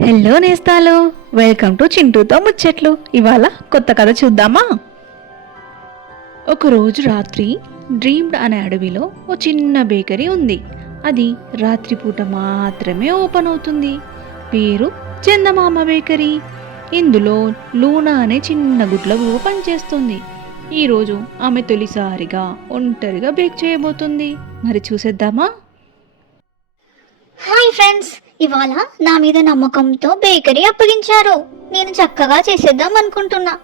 Hello నేస్తాలు. Welcome to చింటూతో ముచ్చట్లు ఇవాళ కొత్త కథ చూద్దామా? ఒకరోజు రాత్రి డ్రీమ్డ్ అనే అడవిలో ఓ చిన్న బేకరీ ఉంది. అది రాత్రిపూట మాత్రమే ఓపెన్ అవుతుంది. పేరు చందమామ బేకరీ. ఇందులో లూనా అనే చిన్న గుడ్ల గువ్వ పనిచేస్తుంది ఈరోజు ఆమె తొలిసారిగా ఒంటరిగా బేక్ చేయబోతుంది. మరి చూసేద్దామా? హాయ్ ఫ్రెండ్స్ ఇవాళ నా మీద నమ్మకంతో బేకరీ అప్పగించారు. నేను చక్కగా చేసేద్దాం అనుకుంటున్నా.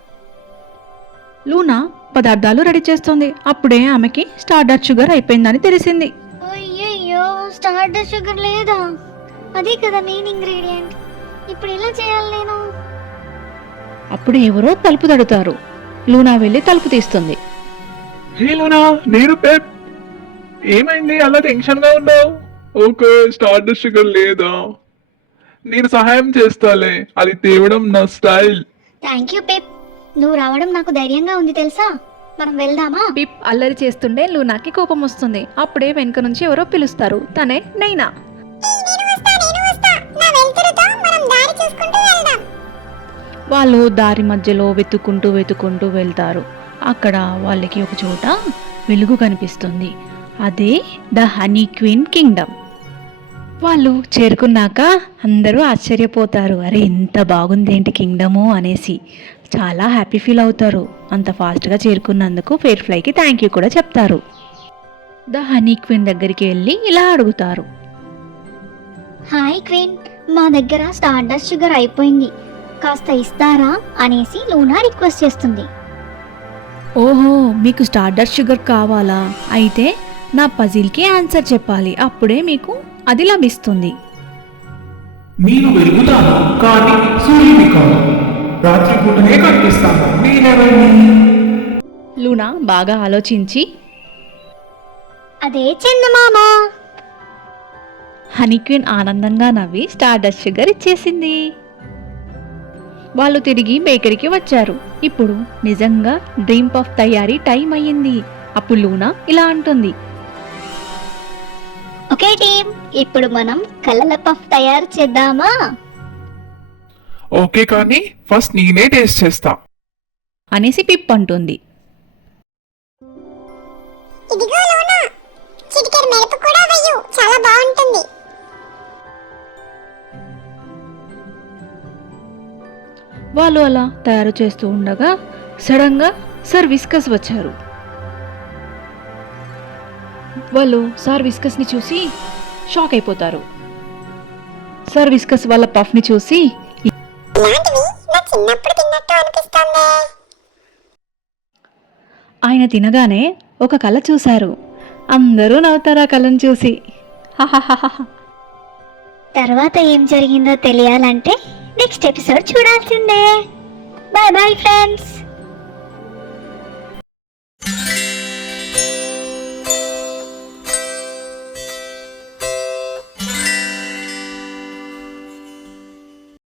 లూనా పదార్థాలు రెడీ చేస్తుంది. అప్పుడే ఆమెకి స్టార్డర్ షుగర్ అయిపోయిందని తెలిసింది. అయ్యయ్యో స్టార్టర్ షుగర్ లేదా? అదే కదా మెయిన్ ఇంగ్రీడియంట్. ఇప్పుడు ఎలా చేయాలి నేను? అప్పుడు ఎవరో తలుపు తడుతారు. లూనా వెళ్ళి తలుపు తీస్తుంది. హే లూనా నేను పెప్ ఏమైంది? అలా టెన్షన్గా ఉన్నావు? ఓకే స్టార్టర్ షుగర్ లేదా? నేను సహాయం చేస్తాలే. అది తేవడం నా స్టైల్. థ్యాంక్ యూ పెప్ నువ్వు రావడం నాకు ధైర్యంగా ఉంది తెలుసా? మనం వెళ్దామా? పిప్ అల్లరి చేస్తుండే లూనాకి కోపం వస్తుంది. అప్పుడే వెనుక నుంచి ఎవరో పిలుస్తారు. తనే నైనా. వాళ్ళు దారి మధ్యలో వెతుక్కుంటూ వెతుక్కుంటూ వెళ్తారు. అక్కడ వాళ్ళకి ఒక చోట వెలుగు కనిపిస్తుంది. అదే ద హనీ క్వీన్ కింగ్డమ్. వాళ్ళు చేరుకున్నాక అందరూ ఆశ్చర్యపోతారు. అరే ఎంత బాగుందేంటి కింగ్డము? అనేసి. చాలా హ్యాపీ ఫీల్ అవుతారు. అంత ఫాస్ట్గా చేరుకున్నందుకు ఫెయిర్ ఫ్లైకి థ్యాంక్ యూ కూడా చెప్తారు. ద హనీ క్వీన్ దగ్గరికి వెళ్ళి ఇలా అడుగుతారు. హాయ్ క్వీన్ మా దగ్గర స్టార్డస్ట్ షుగర్ అయిపోయింది. కాస్త ఇస్తారా? అనేసి లూనా రిక్వెస్ట్ చేస్తుంది. ఓహో మీకు స్టార్డర్ షుగర్ కావాలా? అయితే నా పజిల్కి ఆన్సర్ చెప్పాలి. అప్పుడే మీకు అది లభిస్తుంది. నేను వెలుగుతాను కానీ సూర్యుని కాదు. రాత్రిపూటనే కనిపిస్తాను. నేనెవరిని లూనా బాగా ఆలోచించి. అదే చందమామ హనీ క్వీన్ ఆనందంగా నవ్వి స్టార్డస్ట్ షుగర్ ఇచ్చేసింది. వాళ్ళు తిరిగి బేకరీకి వచ్చారు. ఇప్పుడు నిజంగా డ్రీమ్ పఫ్ తయారీ టైం అయ్యింది. అప్పుడు లూనా ఇలా అంటుంది. ఓకే టీమ్ ఇప్పుడు మనం కలల పఫ్ తయారు చేద్దామా? ఓకే కానీ ఫస్ట్ నేనే టేస్ట్ చేస్తా. అనేసి పిప్ అంటుంది. ఇదిగో లోనా చిటికెడు మిరప కూడా వెయ్యు చాలా బాగుంటుంది. వాళ్ళు అలా తయారు చేస్తూ ఉండగా సడన్గా సర్ విస్కస్ వచ్చారు. వాళ్ళు సార్ విస్కస్ని చూసి షాక్ అయిపోతారు. సార్ విస్కస్ వాళ్ళ పఫ్ని చూసి ఆయన తినగానే ఒక కళ చూశారు. అందరూ నవ్వుతారు ఆ కళను చూసి. తర్వాత ఏం జరిగిందో తెలియాలంటే నెక్స్ట్ ఎపిసోడ్ చూడాల్సిందే. Bye bye friends.